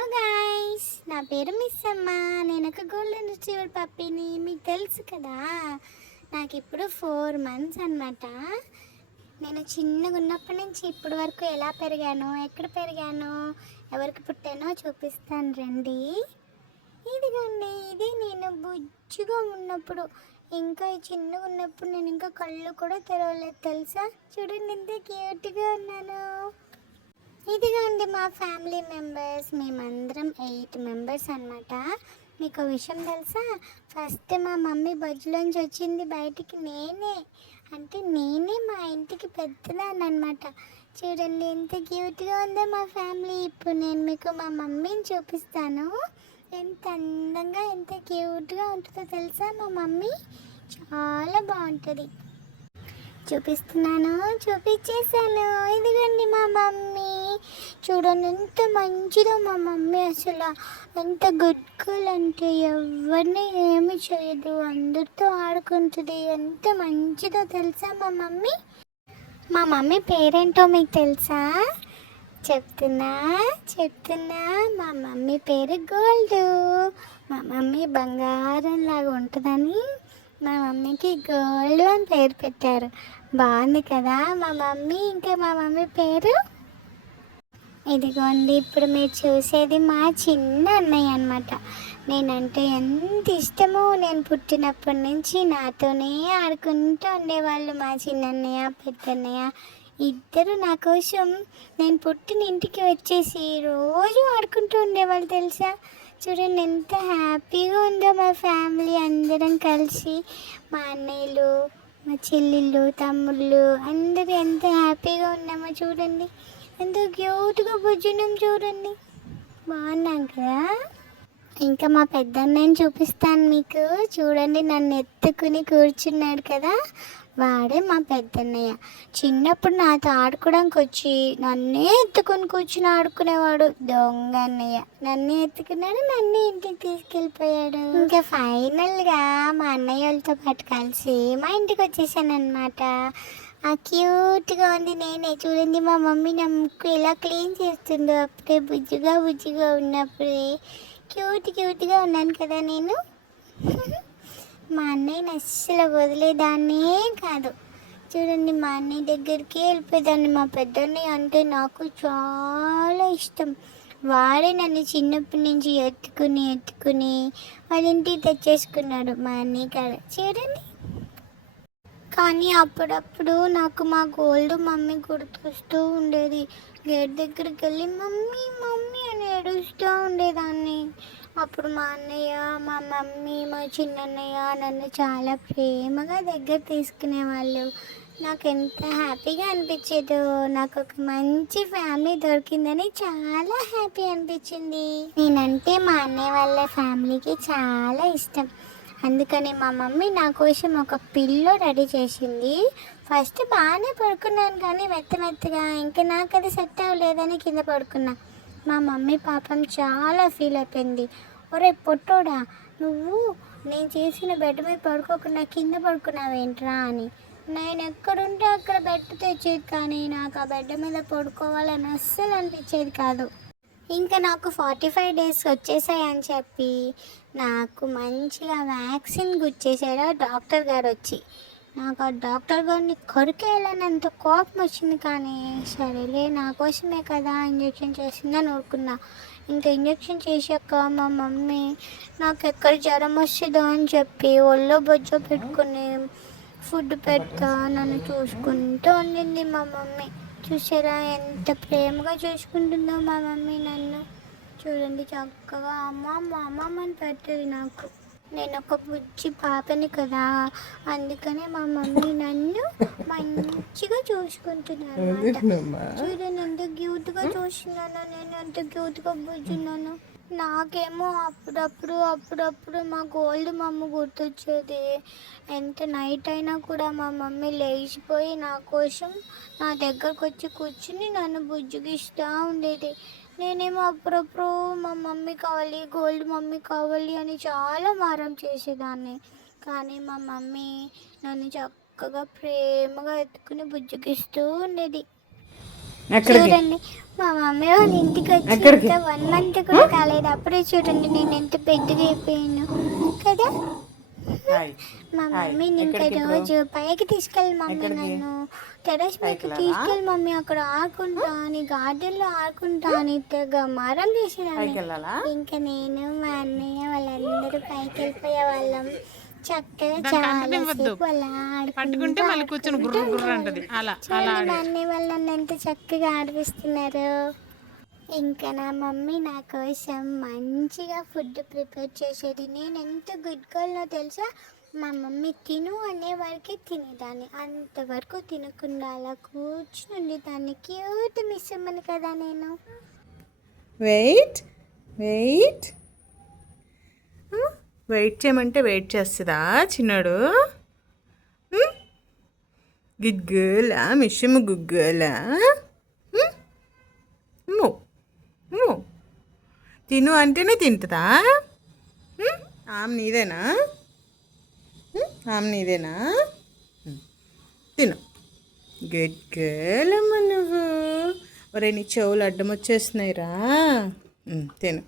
Hello guys, నా పేరు miss అమ్మ. నేను ఒక గోల్డెన్ రిట్రీవర్ పప్పీని. మీకు తెలుసు కదా, నాకు ఇప్పుడు 4 months అనమాట. నేను చిన్నగా ఉన్నప్పటి నుంచి ఇప్పటి వరకు ఎలా పెరిగానో, ఎక్కడ పెరిగానో, ఎవరికి పుట్టానో చూపిస్తాను రండి. ఇదిగోండి, ఇది నేను బుజ్జిగా ఉన్నప్పుడు, ఇంకా చిన్నగా ఉన్నప్పుడు నేను ఇంకా కళ్ళు కూడా తెరవలేదు తెలుసా. చూడండి ఎంత క్యూట్గా ఉన్నాను. ఇదిగోండి మా ఫ్యామిలీ మెంబర్స్, మేమందరం 8 members అనమాట. మీకు విషయం తెలుసా, ఫస్ట్ మా మమ్మీ బజ్జులోంచి వచ్చింది బయటికి నేనే మా ఇంటికి పెద్దదాన్ని అనమాట. చూడండి ఎంత క్యూట్గా ఉందో మా ఫ్యామిలీ. ఇప్పుడు నేను మీకు మా మమ్మీని చూపిస్తాను. ఎంత అందంగా ఎంత క్యూట్గా ఉంటుందో తెలుసా మా మమ్మీ. చాలా బాగుంటుంది. చూపించేసాను. ఇదిగోండి మా మమ్మీ. చూడండి ఎంత మంచిదో మా మమ్మీ. అసలు ఎంత గుడ్ గర్ల్ అంటే ఎవరిని ఏమి చేయదు, అందరితో ఆడుకుంటుంది. ఎంత మంచిదో తెలుసా మా మమ్మీ. మా మమ్మీ పేరేంటో మీకు తెలుసా? చెప్తున్నా. మా మమ్మీ పేరు గోల్డ్. మా మమ్మీ బంగారం లాగా ఉంటుందని మా మమ్మీకి గోల్డ్ అని పేరు పెట్టారు. బాగుంది కదా మా మమ్మీ. ఇంకా మా మమ్మీ పేరు ఇదిగోండి. ఇప్పుడు మీరు చూసేది మా చిన్న అన్నయ్య అనమాట. నేనంటే ఎంత ఇష్టమో, నేను పుట్టినప్పటి నుంచి నాతోనే ఆడుకుంటూ ఉండేవాళ్ళు మా చిన్నన్నయ్య పెద్దన్నయ్య ఇద్దరు. నా కోసం నేను పుట్టిన ఇంటికి వచ్చేసి రోజు ఆడుకుంటూ ఉండేవాళ్ళు తెలుసా. చూడండి ఎంత హ్యాపీగా ఉందో మా ఫ్యామిలీ అందరం కలిసి. మా అన్నయ్యలు, మా చెల్లెళ్ళు, తమ్ముళ్ళు అందరూ ఎంత హ్యాపీగా ఉన్నామో చూడండి. ఎంత క్యూట్గా బుజ్జున్నాం చూడండి. బాగున్నాం కదా. ఇంకా మా పెద్దన్నయ్యని చూపిస్తాను మీకు. చూడండి, నన్ను ఎత్తుకుని కూర్చున్నాడు కదా, వాడే మా పెద్దన్నయ్య. చిన్నప్పుడు నాతో ఆడుకోవడానికి వచ్చి నన్నే ఎత్తుకుని కూర్చుని ఆడుకునేవాడు. దొంగ అన్నయ్య నన్నే ఎత్తుకున్నాడు, నన్నే ఇంటికి తీసుకెళ్ళిపోయాడు. ఇంకా ఫైనల్గా మా అన్నయ్య వాళ్ళతో పాటు కలిసి మా ఇంటికి వచ్చేసాను అనమాట. ఆ క్యూట్గా ఉంది. నేనే చూడండి మా మమ్మీ నా ముక్కు ఎలా క్లీన్ చేస్తుందో. అప్పుడే బుజ్జిగా ఉన్నప్పుడే క్యూట్గా ఉన్నాను కదా నేను. మా అన్నయ్యని అస్సలు వదిలేదాన్నే కాదు. చూడండి, మా అన్నయ్య దగ్గరికి వెళ్ళిపోయేదాన్ని. మా పెద్దన్నయ్య అంటే నాకు చాలా ఇష్టం. వాడే నన్ను చిన్నప్పటి నుంచి ఎత్తుకుని వాళ్ళ ఇంటికి తెచ్చేసుకున్నాడు మా అన్నయ్య కాడ. చూడండి. కానీ అప్పుడప్పుడు నాకు మా గోల్డ్ మమ్మీ గుర్తొస్తూ ఉండేది. గేట్ దగ్గరికి వెళ్ళి మమ్మీ మమ్మీ అని ఏడుస్తూ ఉండేదాన్ని. అప్పుడు మా అన్నయ్య, మా మమ్మీ, మా చిన్నన్నయ్య నన్ను చాలా ప్రేమగా దగ్గర తీసుకునేవాళ్ళు. నాకు ఎంత హ్యాపీగా అనిపించేదో. నాకు ఒక మంచి ఫ్యామిలీ దొరికిందని చాలా హ్యాపీ అనిపించింది. నేనంటే మా అన్నయ్య వాళ్ళ ఫ్యామిలీకి చాలా ఇష్టం. అందుకని మా మమ్మీ నా కోసం ఒక పిల్లో రెడీ చేసింది. ఫస్ట్ బాగానే పడుకున్నాను, కానీ మెత్తగా ఇంకా నాకు అది సెట్ అవ్వలేదని కింద పడుకున్నా. మా మమ్మీ పాపం చాలా ఫీల్ అయిపోయింది. ఒరే పొట్టోడా, నువ్వు నేను చేసిన బెడ్ మీద పడుకోకుండా కింద పడుకున్నావేంట్రా అని. నేను ఎక్కడుంటే అక్కడ బెడ్ తెచ్చేది, కానీ నాకు ఆ బెడ్ మీద పడుకోవాలని అస్సలు అనిపించేది కాదు. ఇంకా నాకు 45 days వచ్చేసాయని చెప్పి నాకు మంచిగా వ్యాక్సిన్ గుచ్చేసాడు డాక్టర్ గారు వచ్చి. నాకు ఆ డాక్టర్ గారిని కొరికేయాలన్నంత కోపం వచ్చింది. కానీ సరేలే, నా కోసమే కదా ఇంజెక్షన్ చేసిందని ఊరుకున్నా. ఇంకా ఇంజెక్షన్ చేశాక మా మమ్మీ నాకు ఎక్కడ జ్వరం వస్తుందో అని చెప్పి ఒళ్ళో బొజ్జో పెట్టుకుని ఫుడ్ పెడతా నన్ను చూసుకుంటూ ఉండింది మా మమ్మీ. చూసారా ఎంత ప్రేమగా చూసుకుంటుందో మా మమ్మీ నన్ను. చూడండి, చక్కగా అమ్మ అని పెడుతుంది నాకు. నేను ఒక బుజ్జి పాపని కదా, అందుకనే మా మమ్మీ నన్ను మంచిగా చూసుకుంటున్నాను. చూడండి ఎంత క్యూట్గా చూస్తున్నాను, నేను ఎంత క్యూట్గా బుజ్జున్నాను. నాకేమో అప్పుడప్పుడు మా గోల్డ్ మమ్మీ గుర్తొచ్చేది. ఎంత నైట్ అయినా కూడా మా మమ్మీ లేచిపోయి నా కోసం నా దగ్గరకు వచ్చి కూర్చుని నన్ను బుజ్జగిస్తూ ఉండేది. నేనేమో అప్పుడప్పుడు మా మమ్మీ కావాలి, గోల్డ్ మమ్మీ కావాలి అని చాలా మారం చేసేదాన్ని. కానీ మా మమ్మీ నన్ను చక్కగా ప్రేమగా ఎత్తుకుని బుజ్జగిస్తూ ఉండేది. చూడండి మా మమ్మీ వాళ్ళ ఇంటికి వచ్చి 1 month కూడా కాలేదు, అప్పుడే చూడండి నేను ఎంత పెద్దగా అయిపోయాను కదా. మా మమ్మీని ఇంకా రోజు పైకి తీసుకెళ్ళి మమ్మీ, నన్ను టెర్రస్ పైకి తీసుకెళ్ళి మమ్మీ, అక్కడ ఆడుకుంటా నీ గార్డెన్లో ఆడుకుంటా అని తెగ మారం చేసేదాన్ని. ఇంకా నేను మా అన్నయ్య వాళ్ళందరూ పైకి వెళ్ళిపోయే వాళ్ళం. చక్కగా చాలాసేపు అలా ఆడుకుంటే చూడండి మా అన్నయ్య వాళ్ళు నన్ను ఎంత చక్కగా ఆడిపిస్తున్నారు. ఇంకా నా మమ్మీ నా కోసం మంచిగా ఫుడ్ ప్రిపేర్ చేసేది. నేను ఎంత గుడ్ గర్ల్నో తెలుసా, మా మమ్మీ తిను అనే వరకే తినేదాన్ని, అంతవరకు తినకుండా అలా కూర్చుని దాన్ని క్యూట్ మిస్ అమ్మను కదా నేను. వెయిట్ వెయిట్ వెయిట్ చేయమంటే వెయిట్ చేస్తుందా చిన్నాడు? గుడ్ గర్లా మిషమ్మ, గుడ్ గర్లా. తిను అంటేనే తింటుందా? ఆమె నీదేనా? ఆమె నీదేనా? తిను. గుడ్ గర్ల్ అమ్మ నువ్వు. ఒరే నీ చెవులు అడ్డం వచ్చేస్తున్నాయిరా. తిను.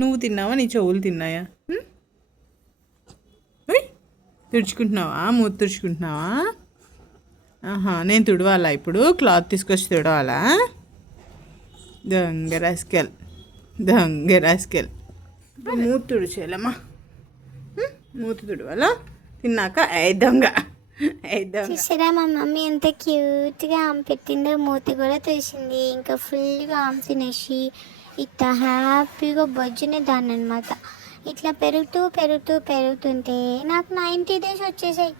నువ్వు తిన్నావా? నీ చెవులు తిన్నాయా? తుడుచుకుంటున్నావా? మూత తుడుచుకుంటున్నావా? నేను తుడవాలా ఇప్పుడు? క్లాత్ తీసుకొచ్చి తుడవాలా? దొంగ రాస్కెల్, దొంగ రాస్కెల్. మూత తుడిచేయాలమ్మా, మూత తుడవాలా తిన్నాక. దొంగ చూసారా మా మమ్మీ ఎంత క్యూట్గా ఆమె పెట్టిందో, మూతి కూడా తీసింది. ఇంకా ఫుల్గా ఆమె తినేసి ఇట్లా హ్యాపీగా బొజ్జునే దాన్ని అనమాట. ఇట్లా పెరుగుతుంటే నాకు 90 days వచ్చేసాయి.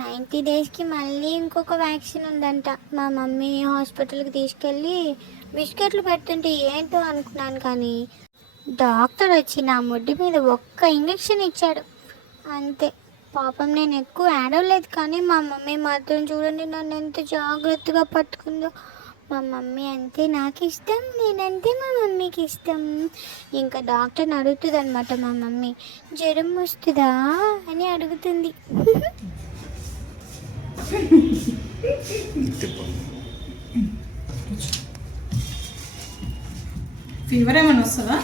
90 daysకి మళ్ళీ ఇంకొక వ్యాక్సిన్ ఉందంట. మా మమ్మీ హాస్పిటల్కి తీసుకెళ్ళి బిస్కెట్లు పెడుతుంటే ఏంటో అనుకున్నాను, కానీ డాక్టర్ వచ్చి నా ముడ్డి మీద ఒక్క ఇంజెక్షన్ ఇచ్చాడు అంతే. పాపం నేను ఎక్కువ ఏడవలేదు, కానీ మా మమ్మీ మాత్రం చూడండి నన్ను ఎంత జాగ్రత్తగా పట్టుకుందో. మా మమ్మీ అంతే నాకు ఇష్టం, నేనంతే మా మమ్మీకి ఇష్టం. ఇంకా డాక్టర్ని అడుగుతుంది అనమాట మా మమ్మీ, జ్వరం వస్తుందా అని అడుగుతుంది. ఫీవర్ ఏమైనా వస్తుందా?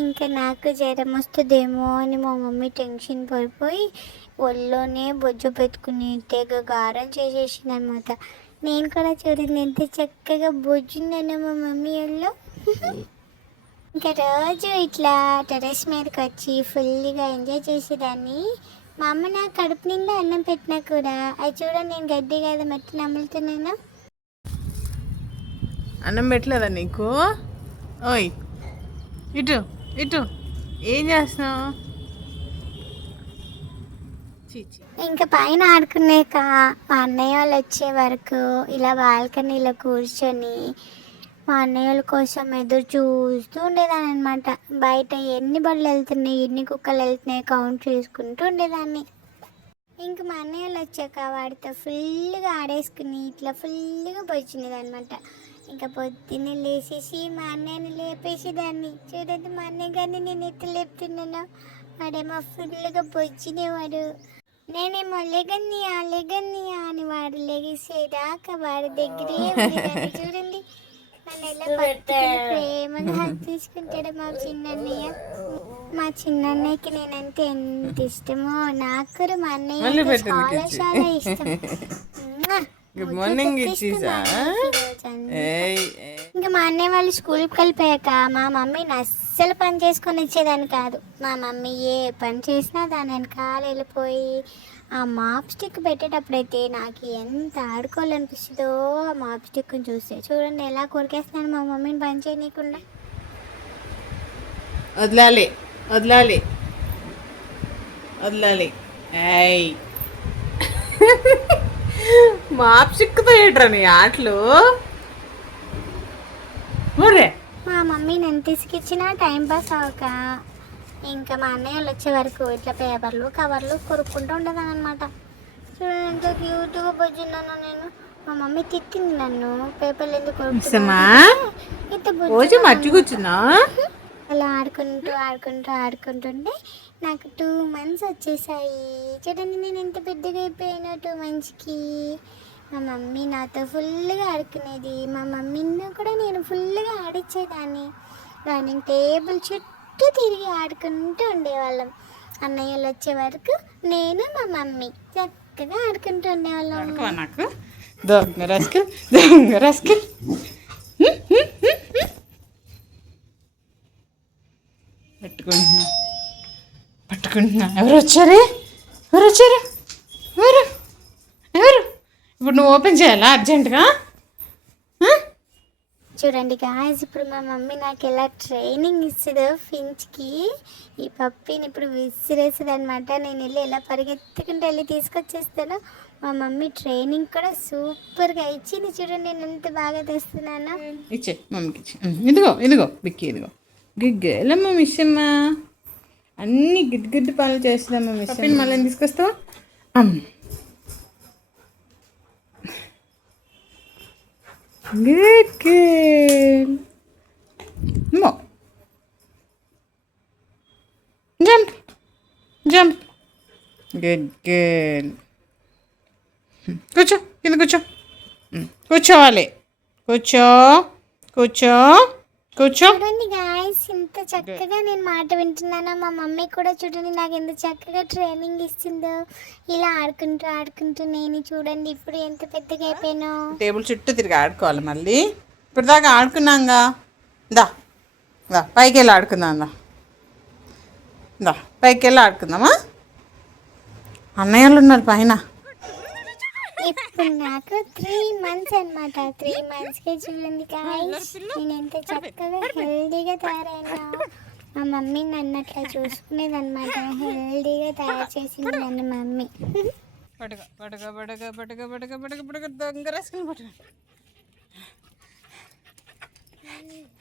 ఇంకా నాకు జ్వరం వస్తుందేమో అని మా మమ్మీ టెన్షన్ పడిపోయి ఒళ్ళోనే బొజ్జు పెట్టుకుని తెగ గారం చేసేసింది అనమాట. నేను కూడా చూడండి ఎంత చక్కగా బొజ్జుందన్న మా మమ్మీ ఒళ్ళో. ఇంకా రోజు ఇట్లా టెర్రస్ మీదకి వచ్చి ఫుల్గా ఎంజాయ్ చేసేదాన్ని. మా అమ్మ నాకు కడుపు నిండా అన్నం పెట్టినా కూడా అది చూడండి నేను గడ్డి కదా మట్టి నమ్ములుతున్నాను. అన్నం పెట్టలేదా నీకు? ఓయ్ ఇటు ఇటు ఏం చేస్తున్నావు? ఇంకా పైన ఆడుకునేక మా అన్నయ్య వాళ్ళు వచ్చే వరకు ఇలా బాల్కనీలో కూర్చొని మా అన్నయ్యల కోసం ఎదురు చూస్తూ ఉండేదాన్ని అనమాట. బయట ఎన్ని బళ్ళు వెళ్తున్నాయి, ఎన్ని కుక్కలు వెళ్తున్నాయి కౌంట్ చేసుకుంటూ ఉండేదాన్ని. ఇంక మా అన్నయ్యలు వచ్చాక వాడితో ఫుల్గా ఆడేసుకుని ఇట్లా ఫుల్గా పోయింది అనమాట. ఇంకా పొద్దున్నే లేచేసి మా అన్నయ్యని లేపేసేదాన్ని. చూడండి మా అన్నయ్య గారిని నేను ఎత్తి లేపుతున్నాను, వాడేమో ఫుల్గా పొచ్చినేవాడు. నేనేమో లెగన్నియా అని వాడు లెగిసేదాకా వాడి దగ్గరే ఉండేదాన్ని. చూడండి నన్ను ఎలా పట్టుకుని ప్రేమగా హక్ తీసుకుంటాడు మా చిన్నన్నయ్య. మా చిన్నన్నయ్యకి నేనంటే ఎంత ఇష్టమో, నాకు కూడా మా అన్నయ్య చాలా చాలా ఇష్టం. Good morning. ఇంకా మా అన్నయ్య వాళ్ళు స్కూల్కి వెళ్ళిపోయాక మా మమ్మీని అస్సలు పని చేసుకొని ఇచ్చేదాన్ని కాదు. మా మమ్మీ ఏ పని చేసినా దాని వెనకాల వెళ్ళిపోయి ఆ మాప్ స్టిక్ పెట్టేటప్పుడైతే నాకు ఎంత ఆడుకోవాలనిపిస్తుందో ఆ మాప్ స్టిక్ని చూస్తే. చూడండి ఎలా కొరికేస్తున్నాను మా మమ్మీని పని చేయనీయకుండా. వదలాలి వదలాలి వదలాలి. మాప్ సిక్కుతో ఏట్రా నీ ఆటలు? మా మమ్మీని ఎంత ఇసుకిచ్చినా టైం పాస్ అవ్వక ఇంకా మా అన్నయ్య వాళ్ళు వచ్చే వరకు ఇట్లా పేపర్లు కవర్లు కొరుక్కుంటూ ఉండేదాన్ని అనమాట. చూడండి ఎంత క్యూట్గా బొజ్జున్నాను నేను. మా మమ్మీ తిట్టింది నన్ను, పేపర్లు ఎందుకు కొరుకుతున్నా. అలా ఆడుకుంటుంటే నాకు 2 months వచ్చేసాయి. చూడండి నేను ఎంత పెద్దగా అయిపోయానో 2 monthsకి. మా మమ్మీ నాతో ఫుల్గా ఆడుకునేది. మా మమ్మీని కూడా నేను ఫుల్గా ఆడిచ్చేదాన్ని. డైనింగ్ టేబుల్ చుట్టూ తిరిగి ఆడుకుంటూ ఉండేవాళ్ళం. అన్నయ్యలు వచ్చే వరకు నేను మా మమ్మీ చక్కగా ఆడుకుంటూ ఉండేవాళ్ళం. నాకు దొంగ రస్కిల్ పట్టుకుంటున్నా. ఎవరు వచ్చారు? ఎవరు ఇప్పుడు నువ్వు ఓపెన్ చేయాలా అర్జెంటుగా? చూడండి గాయ్స్, ఇప్పుడు మా మమ్మీ నాకు ఎలా ట్రైనింగ్ ఇస్తుందో ఫించ్కి. ఈ పప్పిని ఇప్పుడు విసిరేస్తుంది అనమాట. నేను వెళ్ళి ఎలా పరిగెత్తుకుంటూ వెళ్ళి తీసుకొచ్చేస్తానో మా మమ్మీ ట్రైనింగ్ కూడా సూపర్గా ఇచ్చింది. చూడండి నేను ఎంత బాగా తెస్తున్నానో. ఇచ్చే మమ్మీకి ఇచ్చే. ఇదిగో బిక్కి, ఇదిగో గిగ్గేలమ్మ మిస్సమ్మ. అన్నీ గిద్దు పనులు చేస్తుందమ్మ మిస్. మళ్ళీ తీసుకొస్తావా? Good girl. No. Jump. Good girl. కూర్చో, కింద కూర్చోవాలి. కూర్చో. చూడండి గాయ్స్, ఇంత చక్కగా నేను మాట వింటున్నాను. మా మమ్మీ కూడా చూడండి నాకు ఎంత చక్కగా ట్రైనింగ్ ఇస్తుందో. ఇలా ఆడుకుంటూ నేను చూడండి ఇప్పుడు ఎంత పెద్దగా అయిపోయానో. టేబుల్ చుట్టూ తిరిగి ఆడుకోవాలి మళ్ళీ. ఇప్పుడు దాకా ఆడుకున్నాంగా. దా పైకి వెళ్ళి ఆడుకుందాం. పైకి వెళ్ళి ఆడుకుందామా? అన్నయ్యలు ఉన్నారు పైన. ఇప్పుడు నాకు 3 months అనమాట. 3 monthsకే చూడండి గాయ్స్ నేను ఎంత చక్కగా హెల్దీగా తయారైనా. మా మమ్మీ నన్ను అట్లా చూసుకునేది అనమాట. హెల్దీగా తయారు చేసింది నన్ను మమ్మీ. దొంగ రస్కిల్.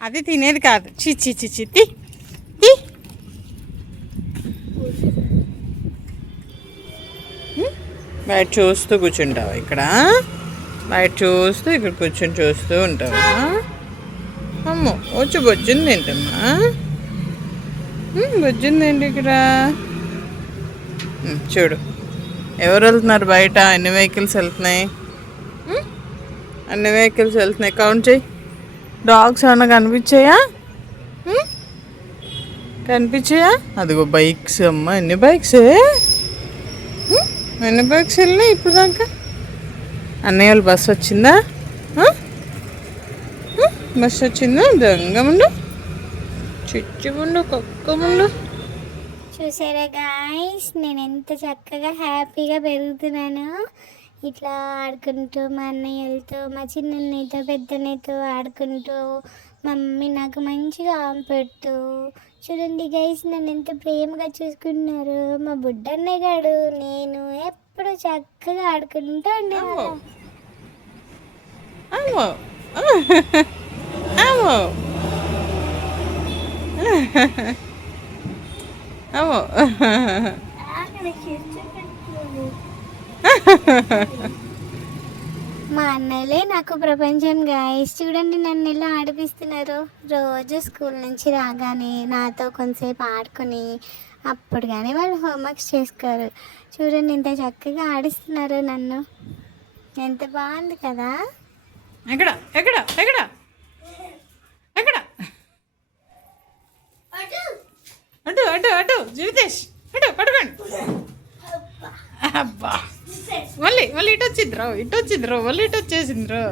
అది తినేది కాదు. చి బయట చూస్తూ కూర్చుంటావా? ఇక్కడ బయట చూస్తూ ఇక్కడ కూర్చొని చూస్తూ ఉంటావా? అమ్మో వచ్చి బొజ్జుంది ఏంటమ్మా? బొజ్జుంది ఏంటి ఇక్కడ? చూడు ఎవరు వెళ్తున్నారు బయట? ఎన్ని వెహికల్స్ వెళ్తున్నాయి? కౌంట్ చేయి. డాగ్స్ ఏమన్నా కనిపించాయా? అదిగో బైక్స్. అమ్మ ఎన్ని బైక్స్ వెళ్ళినాయి ఇప్పుడు దాకా. అన్నయ్య వాళ్ళు బస్సు వచ్చిందా? దొంగముండు, చిచ్చుముండు, కుక్కముండు. చూసారా గాయ్స్ నేను ఎంత చక్కగా హ్యాపీగా పెరుగుతున్నాను. ఇట్లా ఆడుకుంటూ మా అన్నయ్యలతో, మా చిన్నతో, పెద్దనతో ఆడుకుంటూ మా మమ్మీ నాకు మంచిగా పెడుతూ. చూడండి గైస్ నన్ను ఎంత ప్రేమగా చూసుకుంటున్నారు. మా బుడ్డన్నయ్య గాడు నేను ఎప్పుడు చక్కగా ఆడుకుంటూ ఉండేవాళ్ళం. మా అన్నయ్యలే నాకు ప్రపంచం గాయస్. చూడండి నన్ను ఎలా ఆడిపిస్తున్నారు. రోజు స్కూల్ నుంచి రాగానే నాతో కొంతసేపు ఆడుకొని అప్పుడు కానీ వాళ్ళు హోంవర్క్స్ చేసుకోరు. చూడండి ఎంత చక్కగా ఆడిస్తున్నారు నన్ను. ఎంత బాగుంది కదా. ఎక్కడ అటు జీవితేష్ పట్టుకోండి. అబ్బా మళ్ళీ ఇటు వచ్చిందిరో మళ్ళీ ఇటు వచ్చేసిందిరో.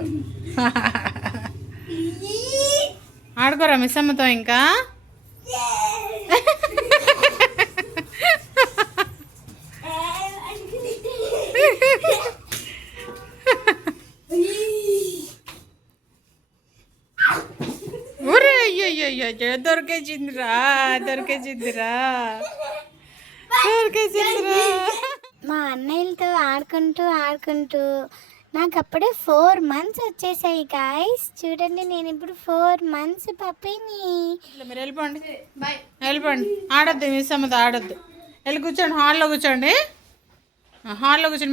ఆడుకోరా మిస్ అమ్మతో ఇంకా? ఊరే అయ్యో దొరికేసిందిరా. మా అన్నయ్యలతో ఆడుకుంటూ నాకు అప్పుడే 4 months వచ్చేసాయి గాయస్. చూడండి నేను ఇప్పుడు 4 months పప్పిని. మీరు వెళ్ళిపోండి. ఆడొద్దు మిస్ అమ్మతో ఆడొద్దు. వెళ్ళి కూర్చోండి, హాల్లో కూర్చోండి.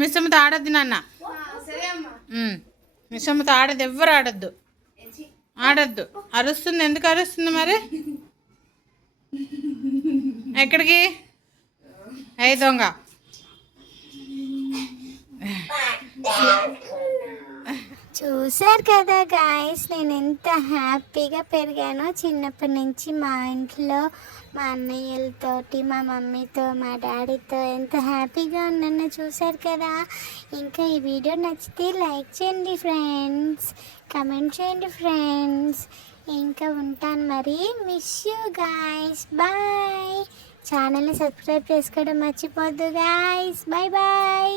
మిస్ అమ్మతో ఆడొద్దు నాన్న. మిస్ అమ్మతో ఆడద్దు, ఎవ్వరు ఆడొద్దు. అరుస్తుంది. ఎందుకు అరుస్తుంది మరి? ఎక్కడికి ఏ దొంగ చూసారు కదా గాయస్, నేను ఎంత హ్యాపీగా పెరిగానో చిన్నప్పటి నుంచి. మా ఇంట్లో మా అన్నయ్యలతోటి, మా మమ్మీతో, మా డాడీతో ఎంత హ్యాపీగా ఉన్నానో చూసారు కదా. ఇంకా ఈ వీడియో నచ్చితే లైక్ చేయండి ఫ్రెండ్స్, కమెంట్ చేయండి ఫ్రెండ్స్. ఇంకా ఉంటాను మరి. Miss you guys, bye. ఛానల్ని సబ్స్క్రైబ్ చేసుకోవడం మర్చిపోద్దు గాయస్. Bye bye.